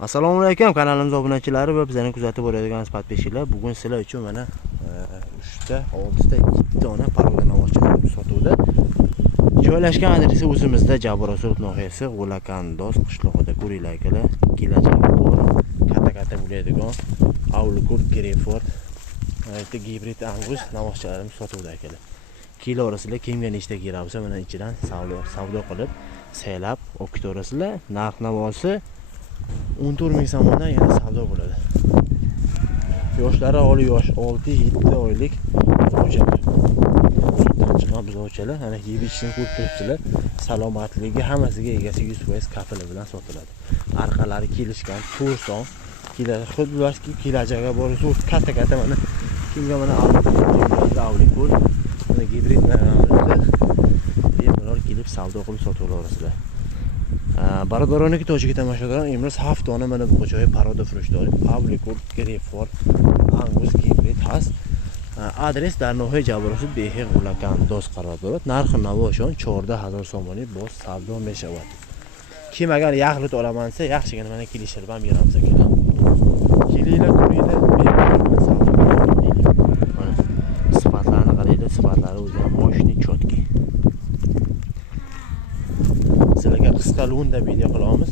Assalomu alaykum kanalimiz obunachilari va bizlarni kuzatib boradigan podpishchilar. Bugun sizlar uchun mana 3 ta, 6 ta, 2 dona paroda navochilar sotuvda. Joylashgan adresi o'zimizda Jabrosov noyasi, G'ulakandoz qishlog'ida ko'ringlar akalar. Kelajagi bor, katta bo'ladigan Avlikul Greyford, aytdi gibrid Angus navochilarimiz sotuvda akalar. Kilo orasida kimga nechta kerak bo'lsa, mana ichidan savdo qilib, saylab olib ketasizlar. Narx navosi 14 ming so'mdan yana savdo bo'ladi. Yoshlari oli yosh, 6-7 oylik buzovchalar. Chiqqan buzovchalar, ana yeb ichishni ko'rib turibsizlar. Salomatligi hammasiga egasi 100% kafili bilan sotiladi. Arqalari kelishgan, to'rson, xuddi kelajaga bor, zo'r katta mana kimga mana Avlikul, mana gibrid bemalol kelib savdo qilib sotib olasizlar. Barodaroniki tojiki tomoshadan imroz 7 dona mana bu joy paroda furush dori. Avlikul Greyford Angus gibrid has. Adres در ناحیه جبراسوت به غولکنداز قرار دارد. نرخ نواشان 14000 so'mlik boz savdo میشود. Kim agar yaxlit olamansa, yaxshigina mana kelishir ham beramiz akalar. Kelinglar ko'ringlar, bemalol savdo qiling. Mana sifatlarni qaranglar, sifatlari o'zi ham moshni chotki. Sizlarga qisqa lo'nda video qilamiz.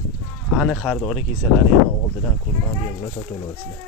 Aniq xaridorlik kelsalari yana oldidan ko'rgan bemalol sotib olasizlar.